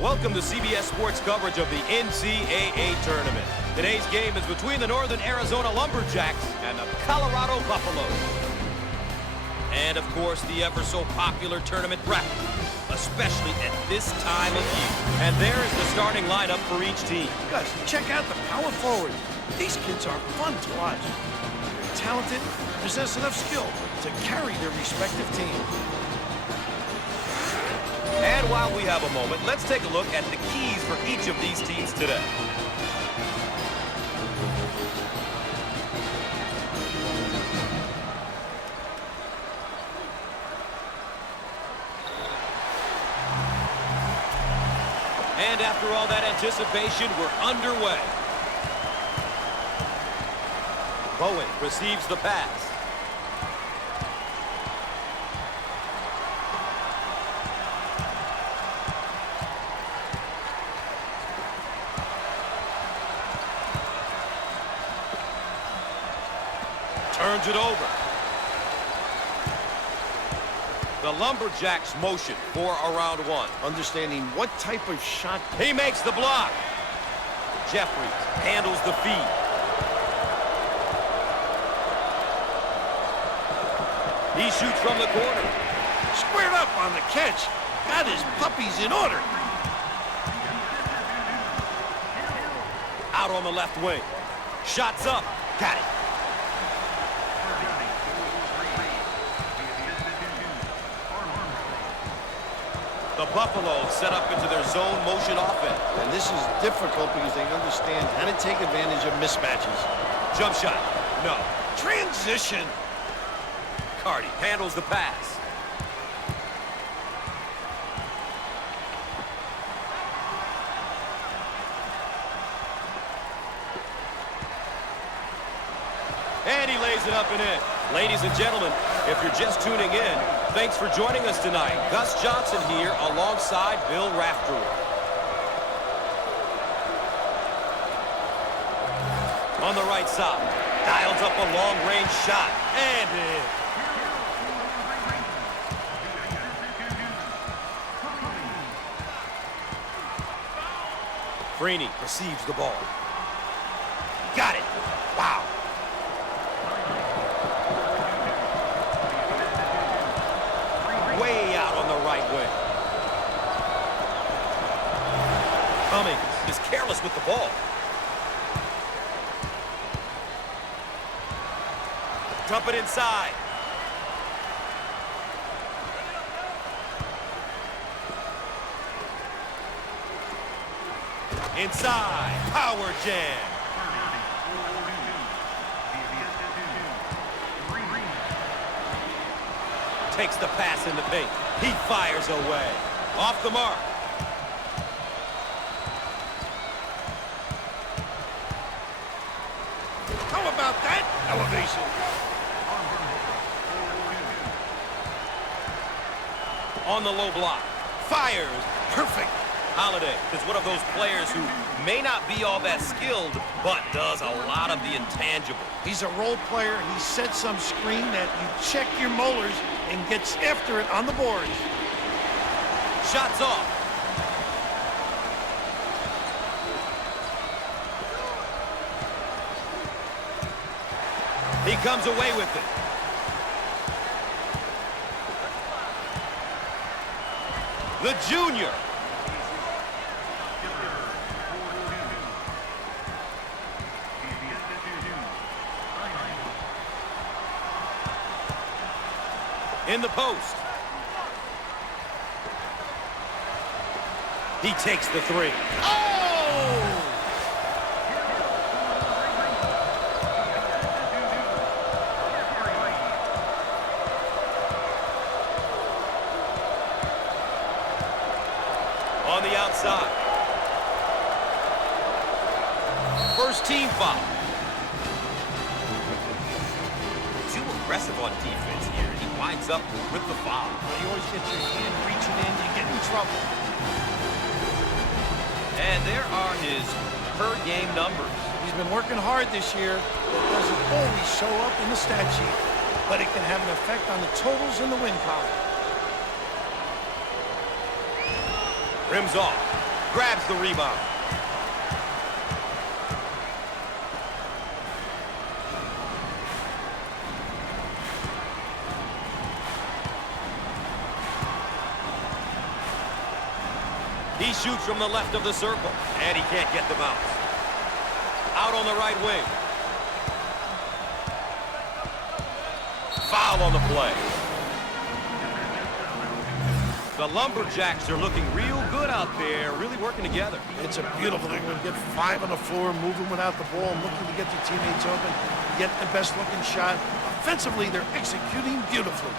Welcome to CBS Sports coverage of the NCAA tournament. Today's game is between the Northern Arizona Lumberjacks and the Colorado Buffaloes. And, of course, the ever-so-popular tournament bracket, especially at this time of year. And there is the starting lineup for each team. Guys, check out the power forwards. These kids are fun to watch. They're talented, possess enough skill to carry their respective teams. And while we have a moment, let's take a look at the keys for each of these teams today. And after all that anticipation, we're underway. Bowen receives the pass. Turns it over. The Lumberjacks motion for a round one. Understanding what type of shot. He makes the block. Jeffries handles the feed. He shoots from the corner. Squared up on the catch. Got his puppies in order. Out on the left wing. Shots up. Got it. The Buffaloes set up into their zone motion offense. And this is difficult because they understand how to take advantage of mismatches. Jump shot. No. Transition. Cardi handles the pass. And he lays it up and in. Ladies and gentlemen, if you're just tuning in, thanks for joining us tonight. Gus Johnson here alongside Bill Raftery. On the right side, dials up a long-range shot. And in. Freeney receives the ball. Got it. Wow. Way out on the right wing. Cummings is careless with the ball. Dump it inside. Inside. Power jam. Takes the pass in the paint. He fires away. Off the mark. How about that elevation? On the low block. Fires. Perfect. Holiday is one of those players who may not be all that skilled, but does a lot of the intangible. He's a role player. He sets some screen that you check your molars and gets after it on the boards. Shots off. He comes away with it. The junior. In the post. He takes the three. Oh! On the outside. First team foul. Too aggressive on defense here. Winds up with the foul. You always get your hand reaching in, you get in trouble. And there are his per-game numbers. He's been working hard this year. It doesn't always show up in the stat sheet, but it can have an effect on the totals in the win column. Rims off. Grabs the rebound. He shoots from the left of the circle, and he can't get the bounce. Out on the right wing. Foul on the play. The Lumberjacks are looking real good out there, really working together. It's a beautiful thing when you get 5 on the floor, moving without the ball, and looking to get your teammates open, get the best looking shot. Offensively, they're executing beautifully.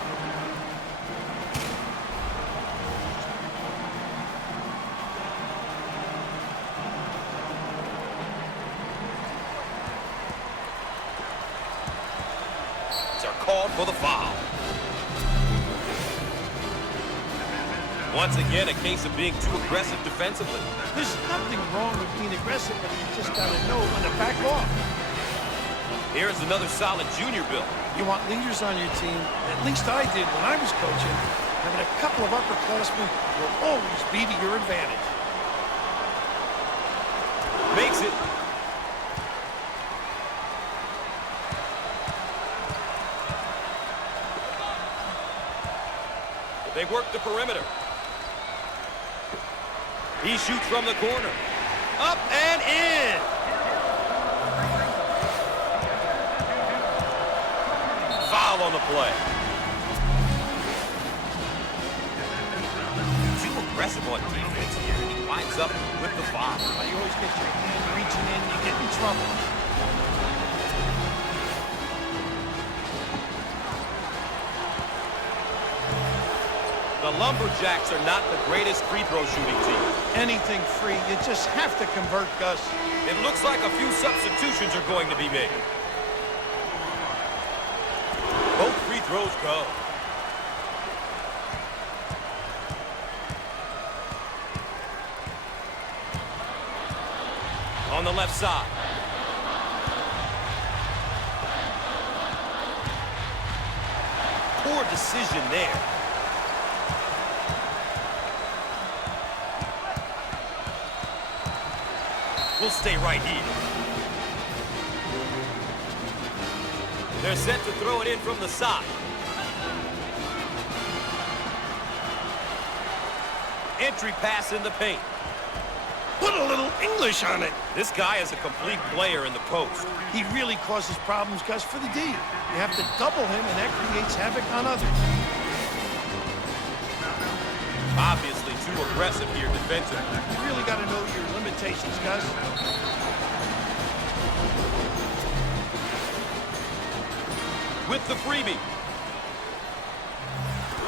Called for the foul. Once again, a case of being too aggressive defensively. There's nothing wrong with being aggressive, but you just got to know when to back off. Here's another solid junior build. You want leaders on your team. At least I did when I was coaching. Having a couple of upperclassmen will always be to your advantage. Makes it. They work the perimeter. He shoots from the corner. Up and in. Foul on the play. Too aggressive on defense here, and he winds up with the foul. You always get your hand reaching in, you get in trouble. The Lumberjacks are not the greatest free throw shooting team. Anything free, you just have to convert, Gus. It looks like a few substitutions are going to be made. Both free throws go. On the left side. Poor decision there. We'll stay right here. They're set to throw it in from the side. Entry pass in the paint. Put a little English on it. This guy is a complete player in the post. He really causes problems, Gus, for the D. You have to double him, and that creates havoc on others. Obviously too aggressive here defensively. You really got to know your limitations, Gus. With the freebie.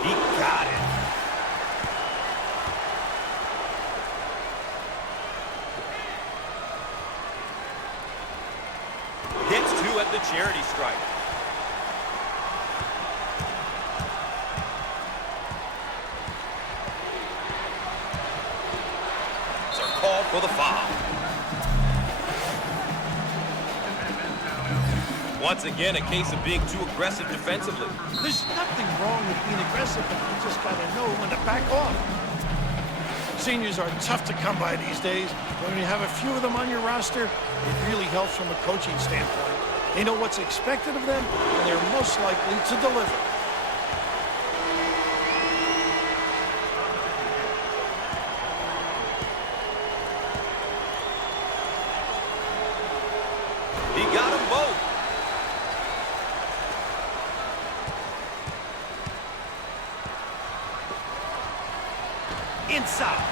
He got it. Gets 2 at the charity stripe. Called for the foul. Once again, a case of being too aggressive defensively. There's nothing wrong with being aggressive, but you just got to know when to back off. Seniors are tough to come by these days. When you have a few of them on your roster, it really helps from a coaching standpoint. They know what's expected of them, and they're most likely to deliver. He got them both. Inside.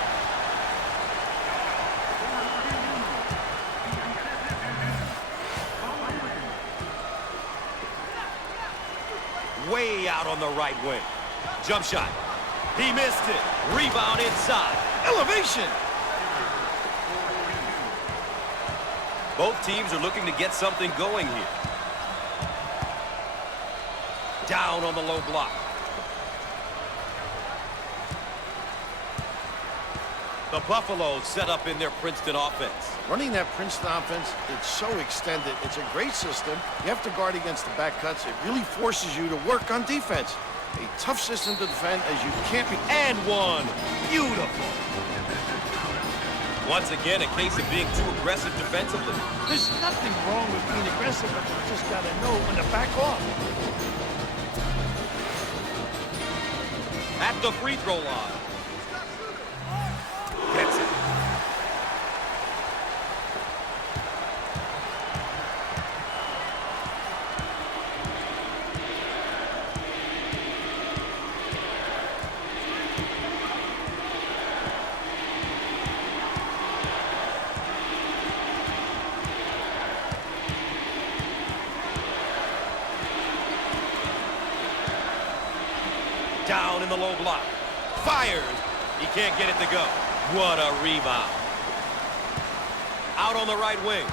Way out on the right wing. Jump shot. He missed it. Rebound inside. Elevation. Both teams are looking to get something going here. Down on the low block. The Buffaloes set up in their Princeton offense. Running that Princeton offense, it's so extended. It's a great system. You have to guard against the back cuts. It really forces you to work on defense. A tough system to defend as you can't be... And one. Beautiful. Once again, a case of being too aggressive defensively. There's nothing wrong with being aggressive, but you just got to know when to back off. At the free throw line. Gets it. Down in the low block. Fires. He can't get it to go. What a rebound. Out on the right wing.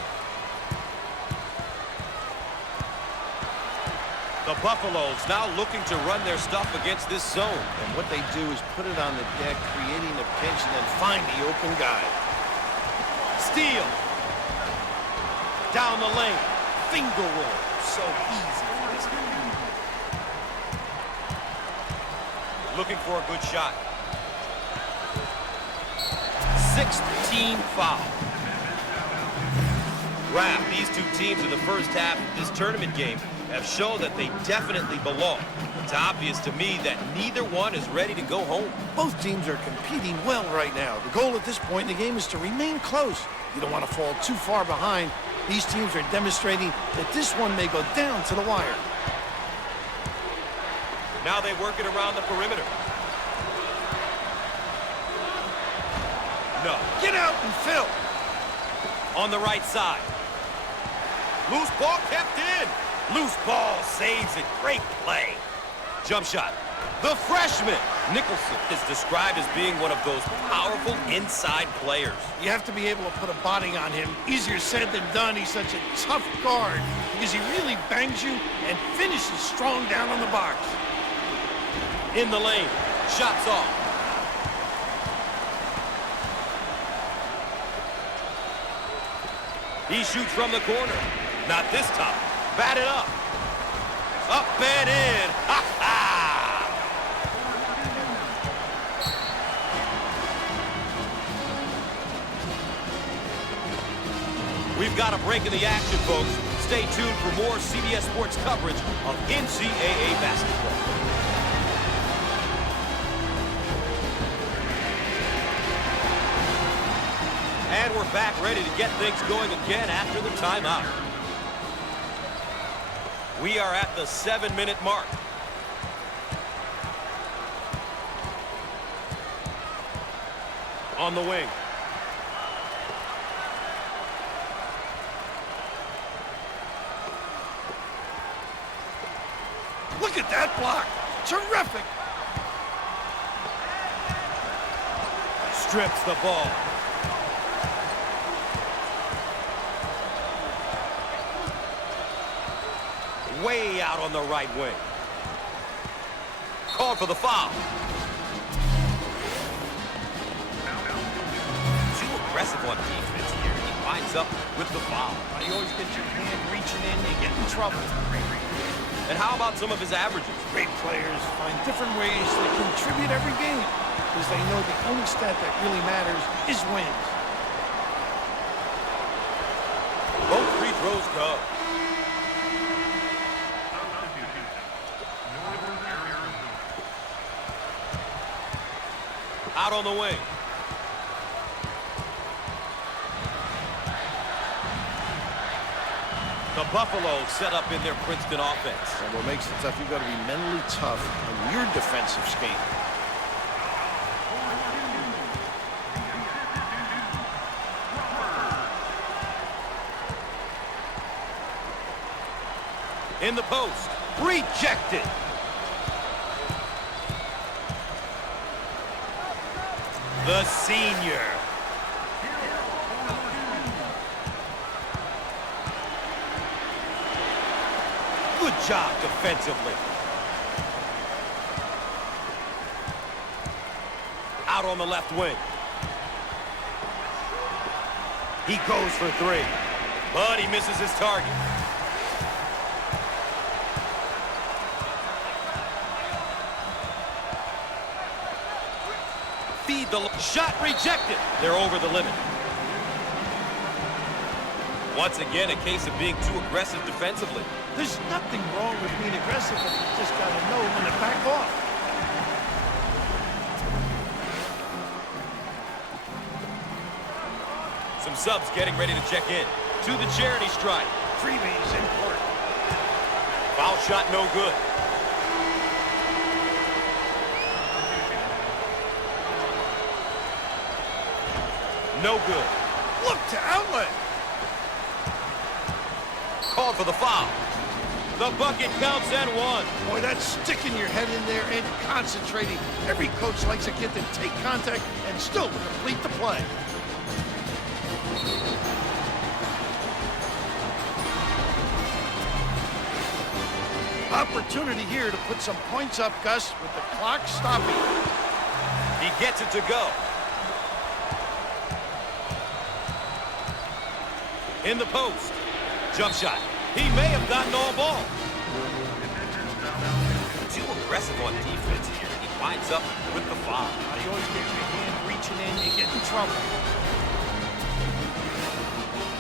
The Buffaloes now looking to run their stuff against this zone. And what they do is put it on the deck, creating a pinch, and then find the open guy. Steal. Down the lane. Finger roll. So easy for this guy. Looking for a good shot. 6th team foul. Rap, these two teams in the first half of this tournament game have shown that they definitely belong. It's obvious to me that neither one is ready to go home. Both teams are competing well right now. The goal at this point in the game is to remain close. You don't want to fall too far behind. These teams are demonstrating that this one may go down to the wire. Now they work it around the perimeter. No. Get out and fill. On the right side. Loose ball kept in. Loose ball saves it. Great play. Jump shot. The freshman. Nicholson is described as being one of those powerful inside players. You have to be able to put a body on him. Easier said than done. He's such a tough guard because he really bangs you and finishes strong down on the box. In the lane. Shots off. He shoots from the corner. Not this time. Bat it up. Up and in. Ha ha! We've got a break in the action, folks. Stay tuned for more CBS Sports coverage of NCAA basketball. And we're back ready to get things going again after the timeout. We are at the 7-minute mark. On the wing. Look at that block. Terrific. Strips the ball. Way out on the right wing. Called for the foul. Too aggressive on defense here. He winds up with the foul. You always get your hand reaching in, you get in trouble. And how about some of his averages? Great players find different ways to contribute every game because they know the only stat that really matters is wins. Both free throws go. Out on the wing. The Buffaloes set up in their Princeton offense. And what makes it tough, you've got to be mentally tough on your defensive scheme. In the post. Rejected. The senior. Good job defensively. Out on the left wing. He goes for three, but he misses his target. feed the shot rejected. They're over the limit. Once again, a case of being too aggressive defensively. There's nothing wrong with being aggressive, but you just got to know when to back off. Some subs getting ready to check in. To the charity stripe. Freebies in court. Foul shot no good. No good. Look to outlet. Called for the foul. The bucket counts and one. Boy, that's sticking your head in there and concentrating. Every coach likes a kid to take contact and still complete the play. Opportunity here to put some points up, Gus, with the clock stopping. He gets it to go. In the post. Jump shot. He may have gotten all ball. Too aggressive on defense here. He winds up with the foul. You always get your hand reaching in, you get in trouble.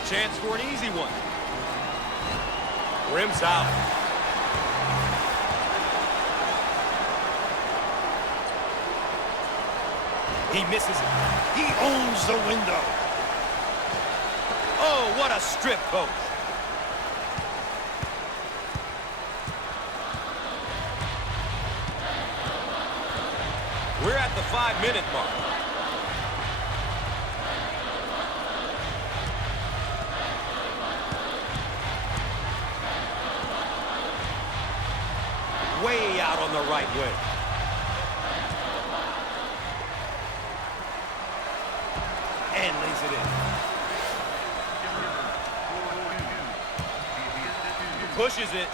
Chance for an easy one. Rims out. He misses it. He owns the window. Oh, what a strip, Coach. We're at the 5-minute mark. Way out on the right wing. And lays it in. Pushes it.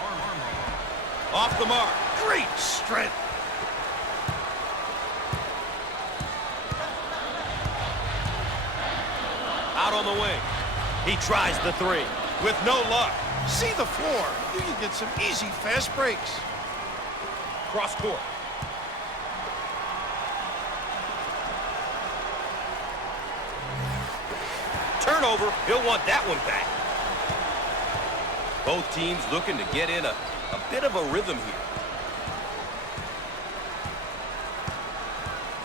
Off the mark. Great strength. Out on the wing. He tries the three with no luck. See the floor. You can get some easy fast breaks. Cross court. Turnover. He'll want that one back. Both teams looking to get in a bit of a rhythm here.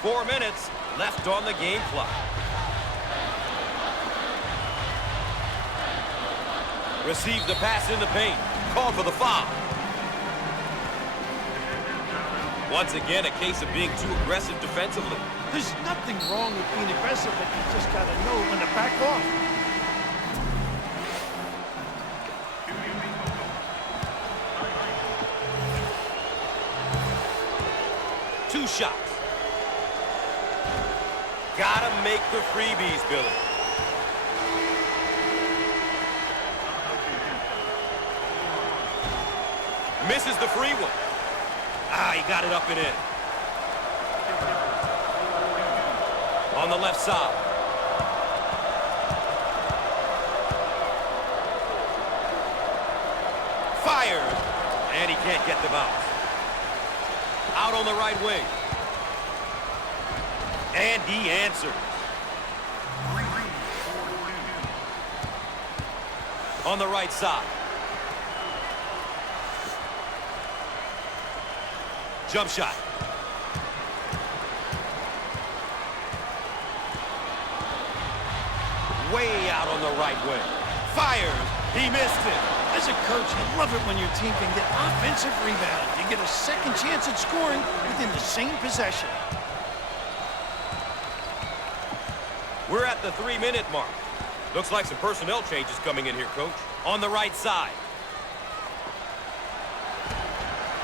4 minutes left on the game clock. Receives the pass in the paint. Called for the foul. Once again, a case of being too aggressive defensively. There's nothing wrong with being aggressive, but you just got to know when to back off. Two shots. Gotta make the freebies, Billy. Misses the free one. Ah, he got it up and in. On the left side. Fires. And he can't get the bounce. Out on the right wing. And he answers. On the right side. Jump shot. Way out on the right wing. Fires. He missed it. As a coach, you love it when your team can get offensive rebound. You get a second chance at scoring within the same possession. We're at the 3-minute mark. Looks like some personnel changes coming in here, Coach. On the right side.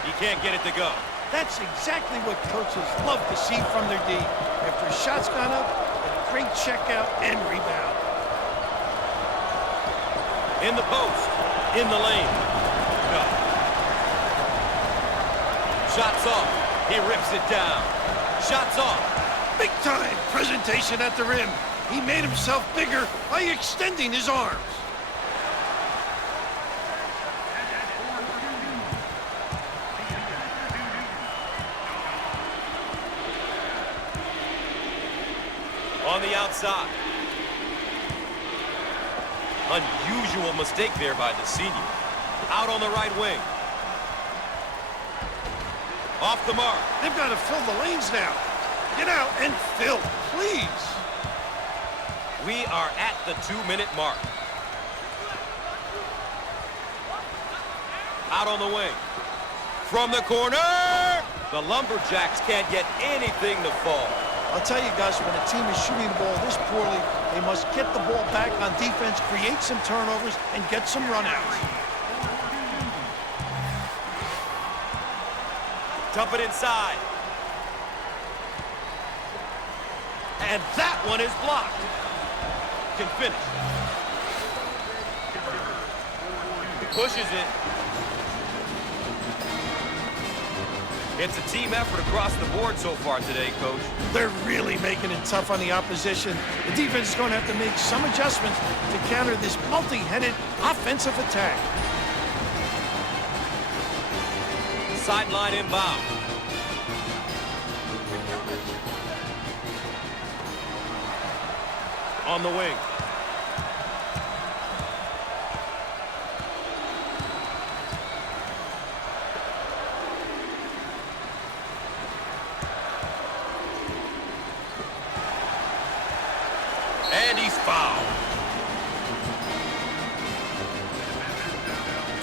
He can't get it to go. That's exactly what coaches love to see from their D. After a shot's gone up, a great checkout and rebound. In the post. In the lane. No. Shots off. He rips it down. Shots off. Big time presentation at the rim. He made himself bigger by extending his arms. the outside. Unusual mistake there by the senior. Out on the right wing. Off the mark. They've got to fill the lanes now. Get out and fill, please. We are at the 2-minute mark. Out on the wing. From the corner. The Lumberjacks can't get anything to fall. I'll tell you guys, when a team is shooting the ball this poorly, they must get the ball back on defense, create some turnovers, and get some runouts. Dump it inside. And that one is blocked. Can finish. Pushes it. It's a team effort across the board so far today, Coach. They're really making it tough on the opposition. The defense is going to have to make some adjustments to counter this multi-headed offensive attack. Sideline inbound. On the wing. And he's fouled.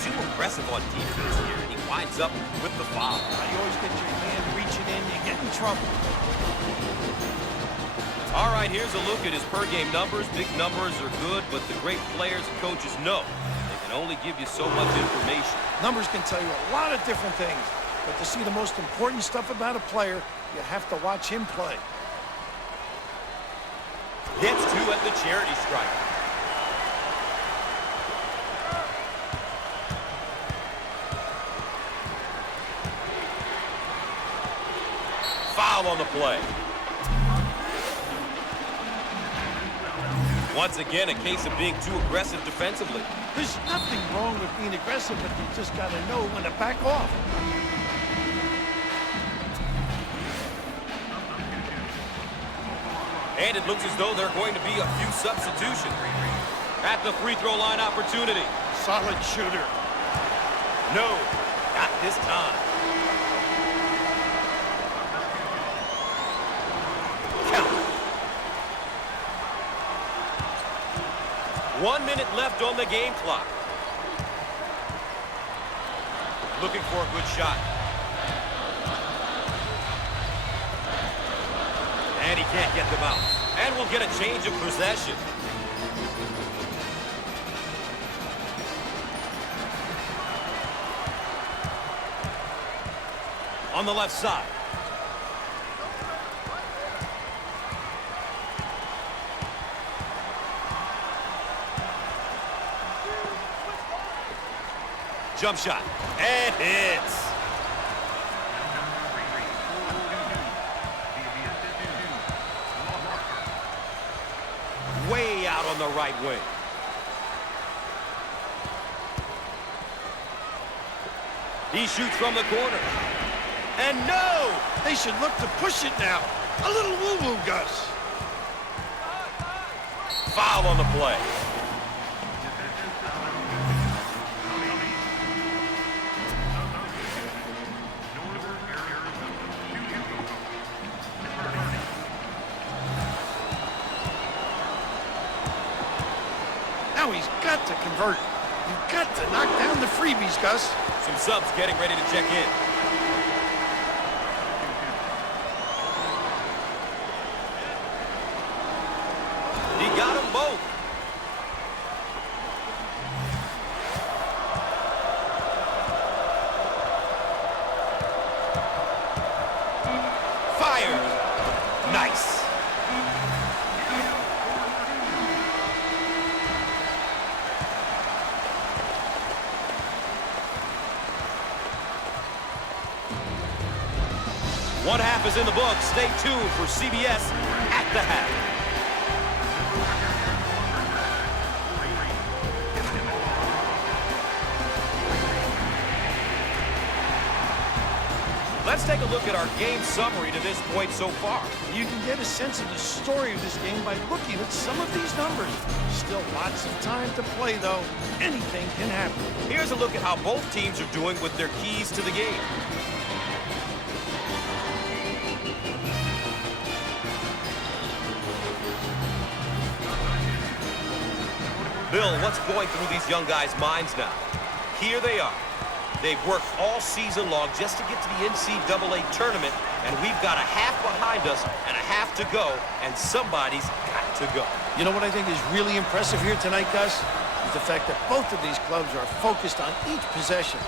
Too aggressive on defense here, and he winds up with the foul. You always get your hand reaching in, you get in trouble. All right, here's a look at his per-game numbers. Big numbers are good, but the great players and coaches know they can only give you so much information. Numbers can tell you a lot of different things, but to see the most important stuff about a player, you have to watch him play. Gets two at the charity stripe. Foul on the play. Once again, a case of being too aggressive defensively. There's nothing wrong with being aggressive, but you just got to know when to back off. And it looks as though there are going to be a few substitutions. At the free throw line opportunity. Solid shooter. No, not this time. Count. 1 minute left on the game clock. Looking for a good shot. And he can't get the bounce. And we'll get a change of possession. On the left side. Jump shot. And hits. Way out on the right wing. He shoots from the corner. And no! They should look to push it now. A little woo-woo, Gus. Foul on the play. Now he's got to convert. You've got to knock down the freebies, Gus. Some subs getting ready to check in. He got them both. Fired. Nice. One half is in the book. Stay tuned for CBS at the half. Let's Let's take a look at our game summary to this point so far. You can get a sense of the story of this game by looking at some of these numbers. Still lots of time to play, though. Anything can happen. Here's a look at how both teams are doing with their keys to the game. Bill, what's going through these young guys' minds now? Here they are. They've worked all season long just to get to the NCAA tournament, and we've got a half behind us and a half to go, and somebody's got to go. You know what I think is really impressive here tonight, Gus? Is the fact that both of these clubs are focused on each possession.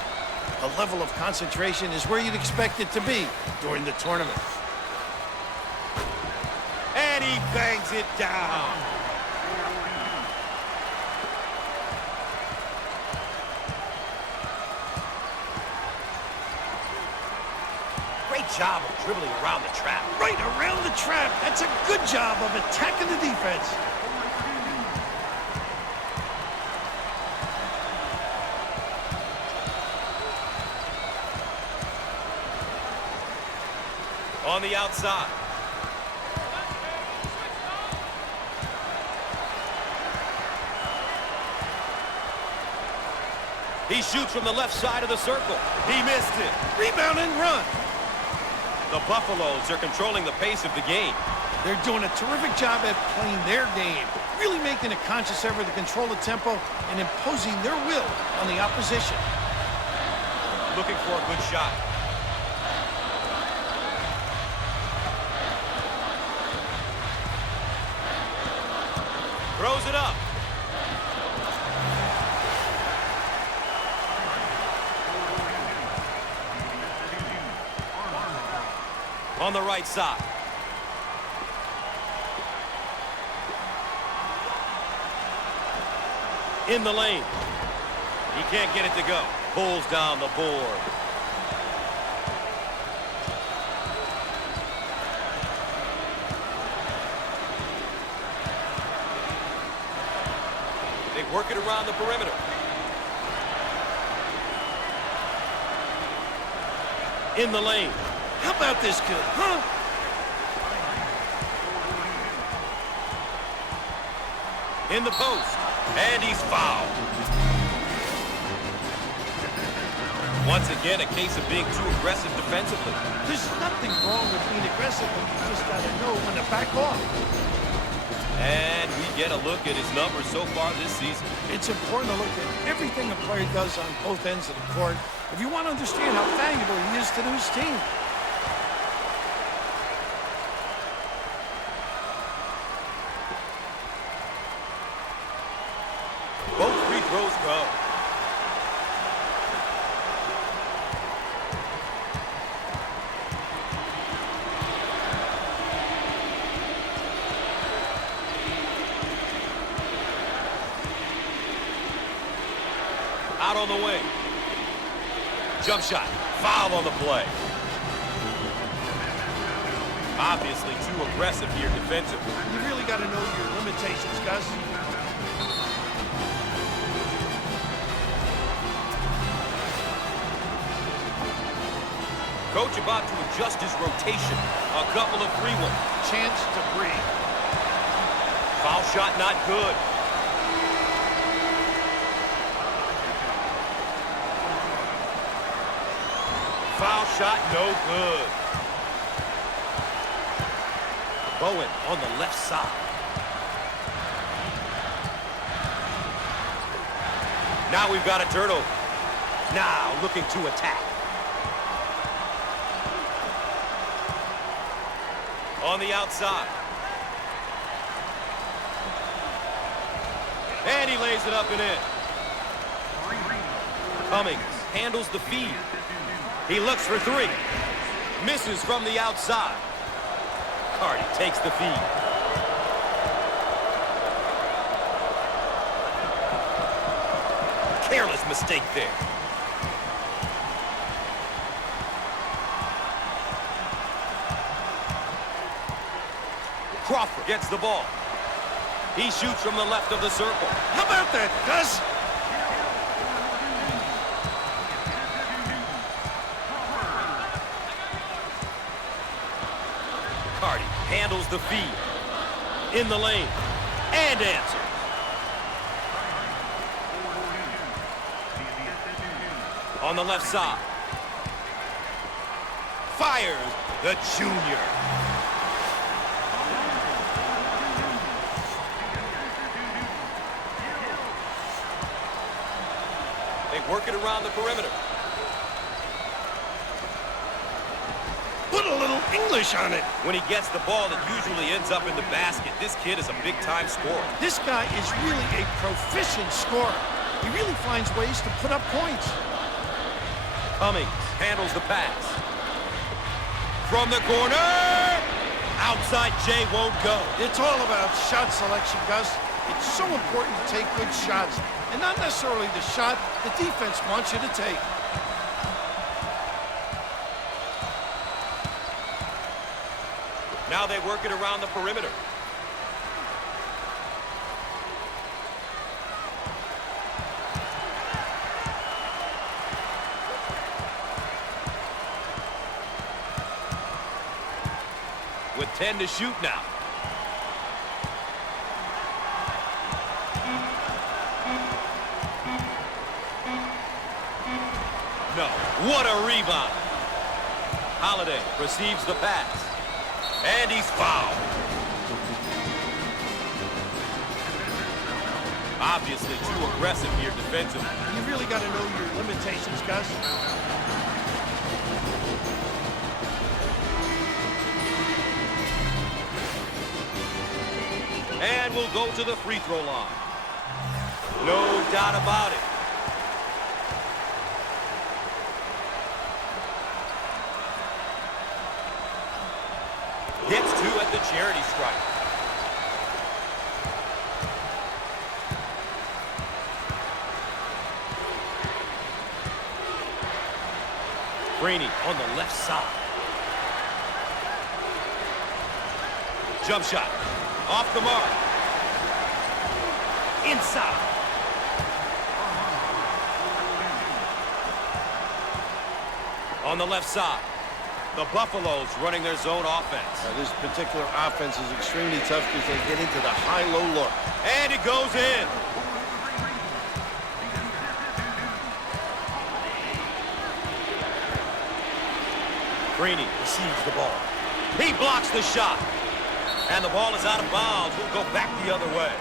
The level of concentration is where you'd expect it to be during the tournament. And he bangs it down. Great job of dribbling around the trap. Right around the trap. That's a good job of attacking the defense. On the outside. He shoots from the left side of the circle. He missed it. Rebound and run. The Buffaloes are controlling the pace of the game. They're doing a terrific job at playing their game, really making a conscious effort to control the tempo and imposing their will on the opposition. Looking for a good shot. Throws it up. On the right side. In the lane. He can't get it to go. Pulls down the board. They work it around the perimeter. In the lane. How about this kid, huh? In the post. And he's fouled. Once again, a case of being too aggressive defensively. There's nothing wrong with being aggressive, but you just got to know when to back off. And we get a look at his numbers so far this season. It's important to look at everything a player does on both ends of the court if you want to understand how valuable he is to his team. Both free throws go. Out on the wing. Jump shot. Foul on the play. Obviously too aggressive here defensively. You really got to know your limitations, Gus. Coach about to adjust his rotation. A couple of free ones. Chance to breathe. Foul shot not good. Foul shot no good. Bowen on the left side. Now we've got a turnover. Now looking to attack. On the outside. And he lays it up and in. Cummings handles the feed. He looks for three. Misses from the outside. Cardi takes the feed. Careless mistake there. Crawford gets the ball. He shoots from the left of the circle. How about that, Gus? Handles the feed. In the lane. And answers. On the left side. Fires the junior. They work it around the perimeter. Put a little English on it. When he gets the ball, it usually ends up in the basket. This kid is a big-time scorer. This guy is really a proficient scorer. He really finds ways to put up points. Cummings handles the pass. From the corner! Outside J won't go. It's all about shot selection, Gus. It's so important to take good shots. And not necessarily the shot the defense wants you to take. Now they work it around the perimeter. With 10 to shoot now. No, what a rebound. Holiday receives the pass. And he's fouled. Obviously too aggressive here defensively. You really got to know your limitations, Gus. And we'll go to the free throw line. No doubt about it. Gets two at the charity stripe. Rainey on the left side. Jump shot. Off the mark. Inside. On the left side. The Buffaloes running their zone offense. This particular offense is extremely tough because they get into the high-low look. And it goes in. Greeny receives the ball. He blocks the shot. And the ball is out of bounds. We'll go back the other way.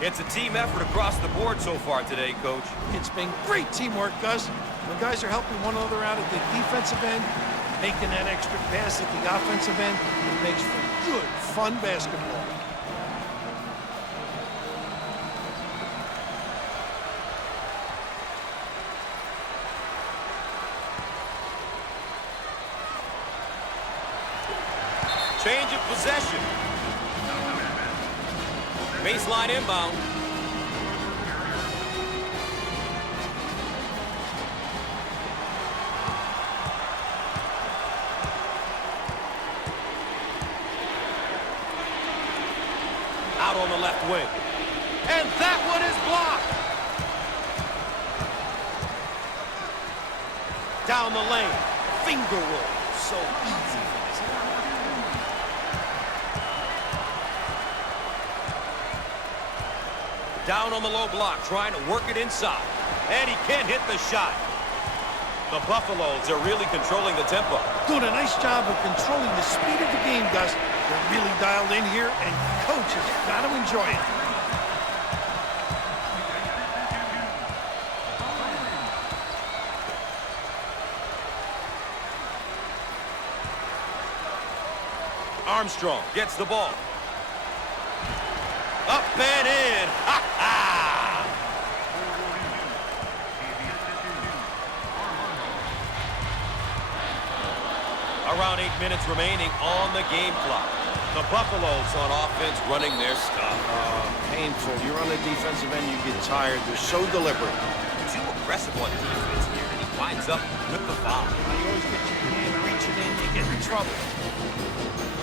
It's a team effort across the board so far today, Coach. It's been great teamwork, Gus. When guys are helping one another out at the defensive end, making that extra pass at the offensive end, it makes for good, fun basketball. Change of possession. Baseline inbound. Out on the left wing. And that one is blocked. Down the lane. Finger roll. So easy for this guy. Down on the low block, trying to work it inside. And he can't hit the shot. The Buffaloes are really controlling the tempo. Doing a nice job of controlling the speed of the game, Gus. They're really dialed in here, and Coach has got to enjoy it. Armstrong gets the ball. Up and in. Ha ha! Around 8 minutes remaining on the game clock. The Buffaloes on offense running their stuff. Painful. You're on the defensive end, you get tired. They're so deliberate. Too aggressive on defense here, and he winds up with the foul. You always get your hand reaching in, you get in trouble.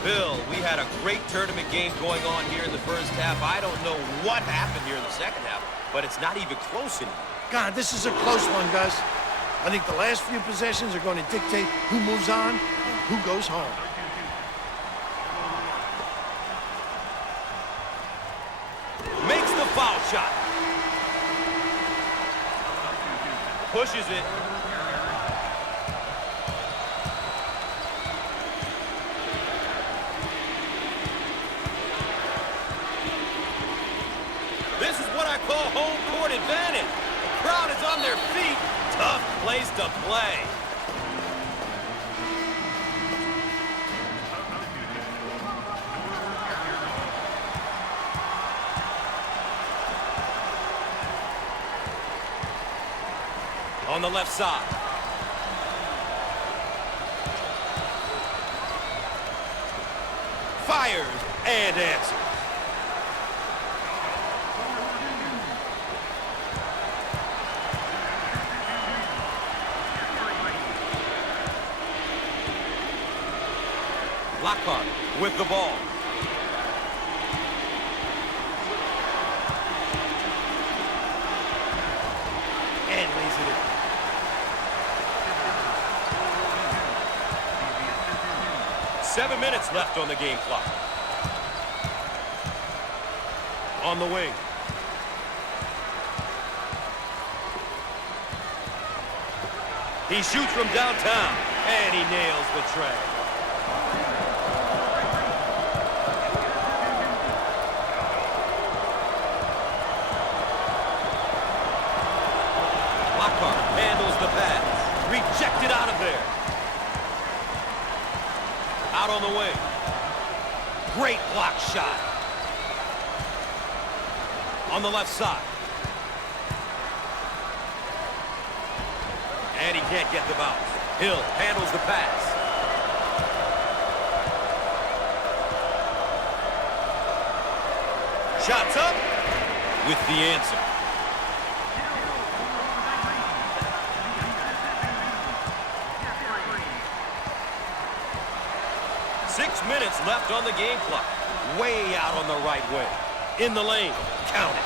Bill, we had a great tournament game going on here in the first half. I don't know what happened here in the second half, but it's not even close anymore. God, this is a close one, Gus. I think the last few possessions are going to dictate who moves on and who goes home. shot. Pushes it. This is what I call home court advantage. The crowd is on their feet. Tough place to play. On the left side. Fires and answers. Lockhart with the ball. And lays it in. Seven minutes left on the game clock. On the wing. He shoots from downtown, and he nails the tray. Lockhart handles the pass. Rejected out of there. Out on the wing. Great block shot. On the left side. And he can't get the bounce. Hill handles the pass. Shots up with the answer. Six minutes left on the game clock. Way out on the right wing. In the lane. Count it.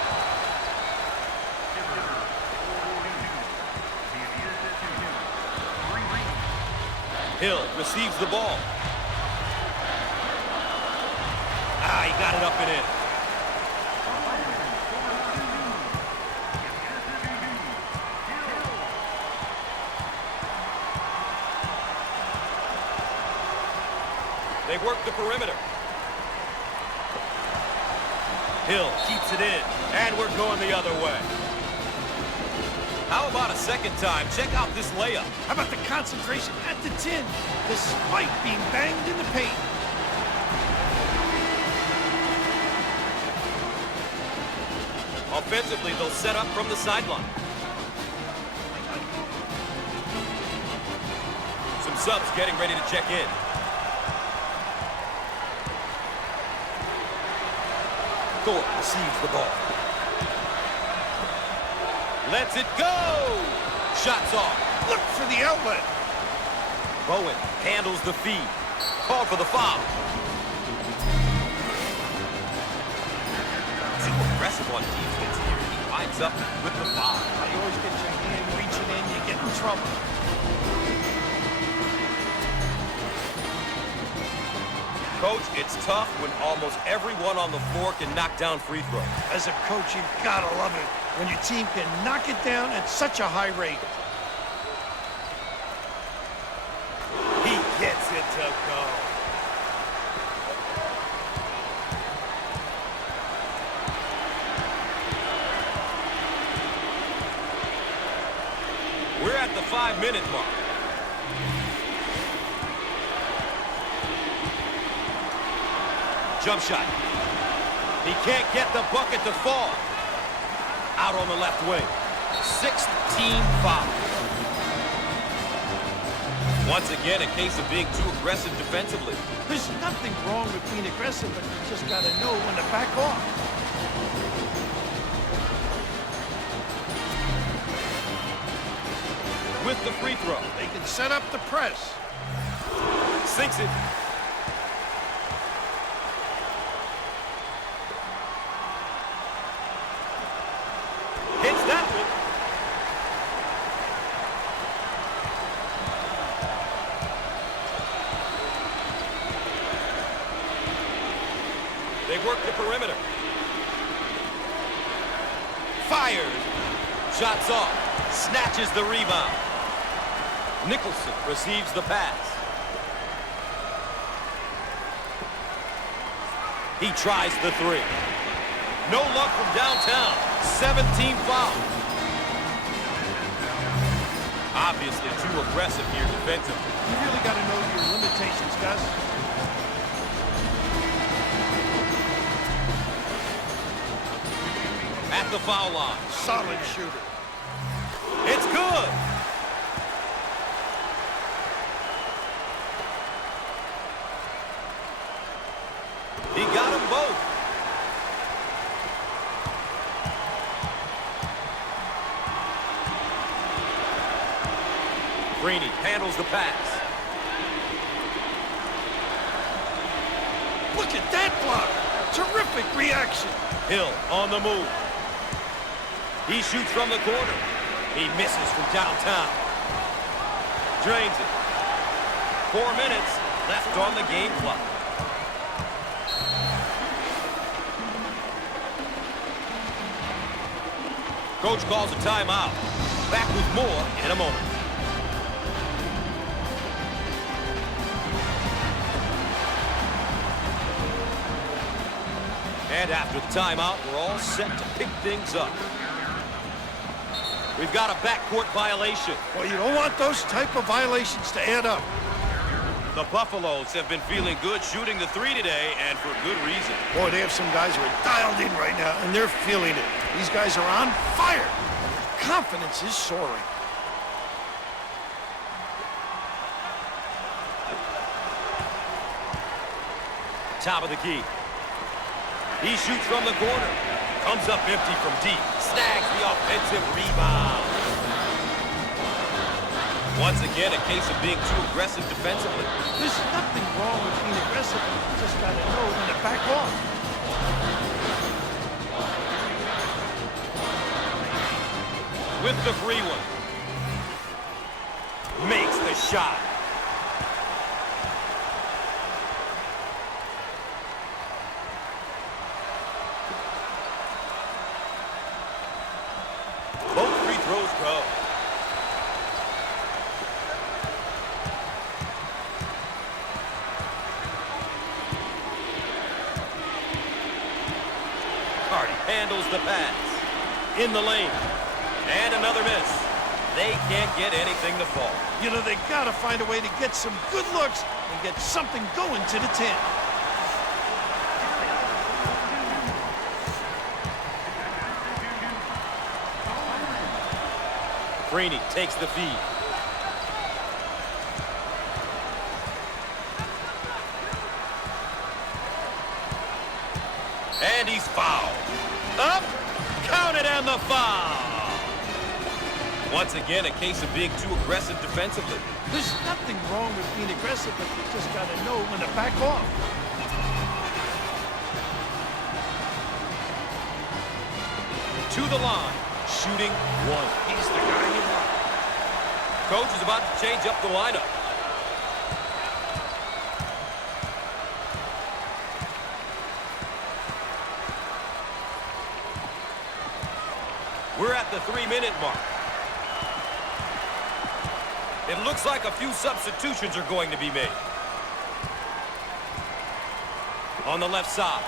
Hill receives the ball. He got it up and in. They work the perimeter. Hill keeps it in, and we're going the other way. How about a second time? Check out this layup. How about the concentration at the 10, despite being banged in the paint? Offensively, they'll set up from the sideline. Some subs getting ready to check in. Thorpe receives the ball. Lets it go! Shots off. Look for the outlet. Bowen handles the feed. Called for the foul. Too aggressive on defense here. He winds up with the foul. You always get your hand reaching in, you get in trouble. Coach, it's tough when almost everyone on the floor can knock down free throws. As a coach, you've got to love it when your team can knock it down at such a high rate. He gets it to go. We're at the 5-minute mark. Jump shot. He can't get the bucket to fall. Out on the left wing. 6th team foul. Once again, a case of being too aggressive defensively. There's nothing wrong with being aggressive, but you just got to know when to back off. With the free throw. They can set up the press. Sinks it. Hits that one. They work the perimeter. Fires. Shots off. Snatches the rebound. Nicholson receives the pass. He tries the three. No luck from downtown. 17 fouls. Obviously too aggressive here defensively. You really got to know your limitations, Gus. At the foul line. Solid shooter. It's good. He got them both. Greeny handles the pass. Look at that block. Terrific reaction. Hill on the move. He shoots from the corner. He misses from downtown. Drains it. 4 minutes left on the game clock. Coach calls a timeout. Back with more in a moment. And after the timeout, we're all set to pick things up. We've got a backcourt violation. Well, you don't want those type of violations to add up. The Buffaloes have been feeling good shooting the three today, and for good reason. Boy, they have some guys who are dialed in right now, and they're feeling it. These guys are on fire. Confidence is soaring. Top of the key. He shoots from the corner. Comes up empty from deep. Snags the offensive rebound. Once again, a case of being too aggressive defensively. There's nothing wrong with being aggressive. You just got to know when to back off. With the free one. Makes the shot. Both free throws go. Cardi handles the pass. In the lane. And another miss. They can't get anything to fall. You know, they got to find a way to get some good looks and get something going to the 10. Greeny takes the feed. And he's fouled. Up, counted, and the foul. Once again, a case of being too aggressive defensively. There's nothing wrong with being aggressive, but you just got to know when to back off. To the line, shooting one. He's the guy you want. Coach is about to change up the lineup. We're at the 3-minute mark. It looks like a few substitutions are going to be made. On the left side,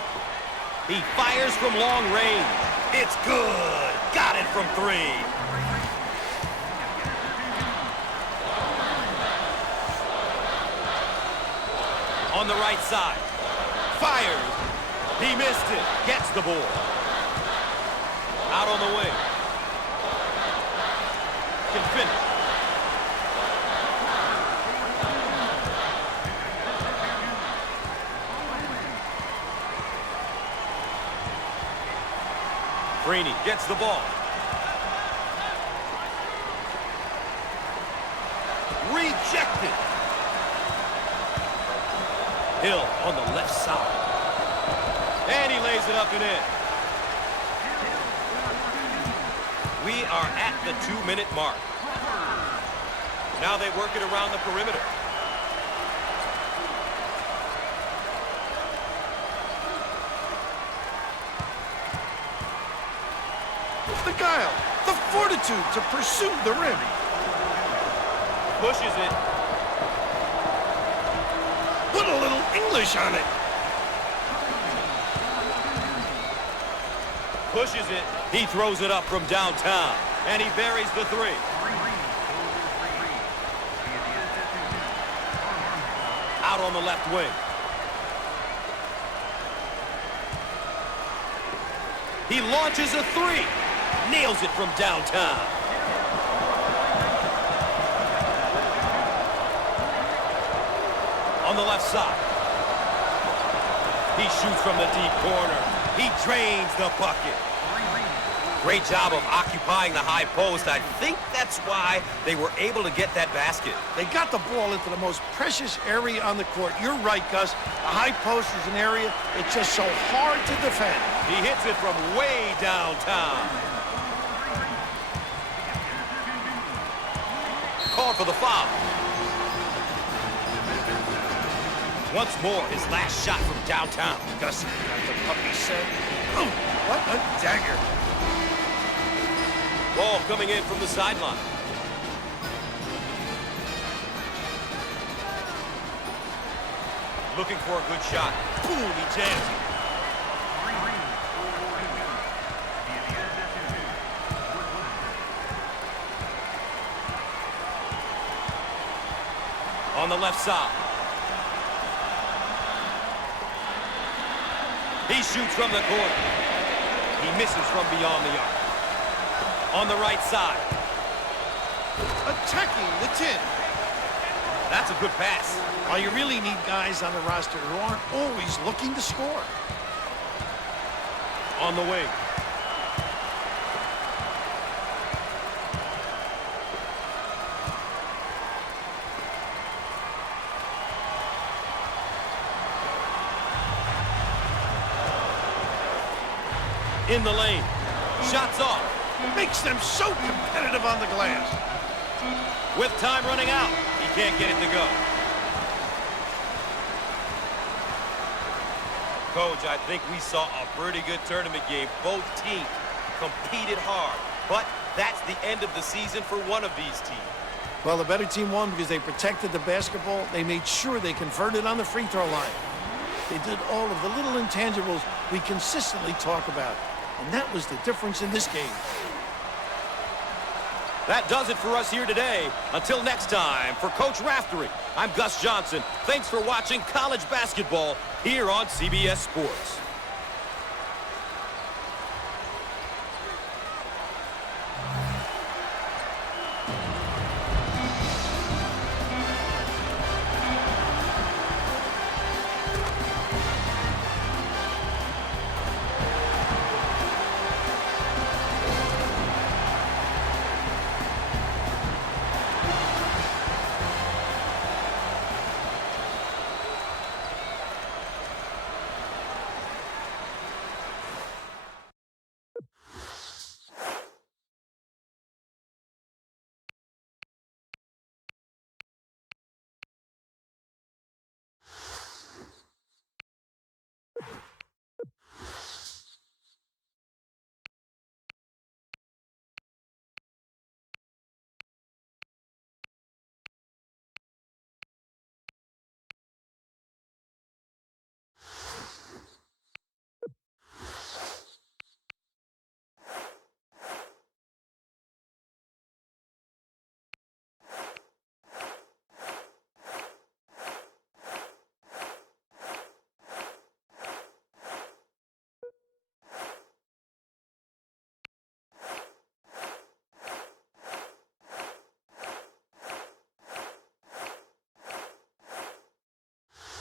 he fires from long range. It's good. Got it from 3. On the right side, fires. He missed it. Gets the ball. Out on the wing. Can finish. Greeny gets the ball. Rejected. Hill on the left side. And he lays it up and in. We are at the 2-minute mark. Now they work it around the perimeter. The guile, the fortitude to pursue the rim. Pushes it. Put a little English on it. Pushes it. He throws it up from downtown, and he buries the three. Out on the left wing. He launches a three. Nails it from downtown. On the left side. He shoots from the deep corner. He drains the bucket. Great job of occupying the high post. I think that's why they were able to get that basket. They got the ball into the most precious area on the court. You're right, Gus. The high post is an area it's just so hard to defend. He hits it from way downtown. Called for the foul. Once more, his last shot from downtown. Gus got the puppy set. Oh, what a dagger. Ball coming in from the sideline. Looking for a good shot. Boom, he jams it. On the left side. He shoots from the corner. He misses from beyond the arc. On the right side. Attacking the 10. That's a good pass. Well, you really need guys on the roster who aren't always looking to score. On the wing. In the lane. Shots off. Makes them so competitive on the glass. With time running out, he can't get it to go. Coach, I think we saw a pretty good tournament game. Both teams competed hard, but that's the end of the season for one of these teams. Well, the better team won because they protected the basketball. They made sure they converted on the free throw line. They did all of the little intangibles we consistently talk about. And that was the difference in this game. That does it for us here today. Until next time, for Coach Raftery, I'm Gus Johnson. Thanks for watching college basketball here on CBS Sports.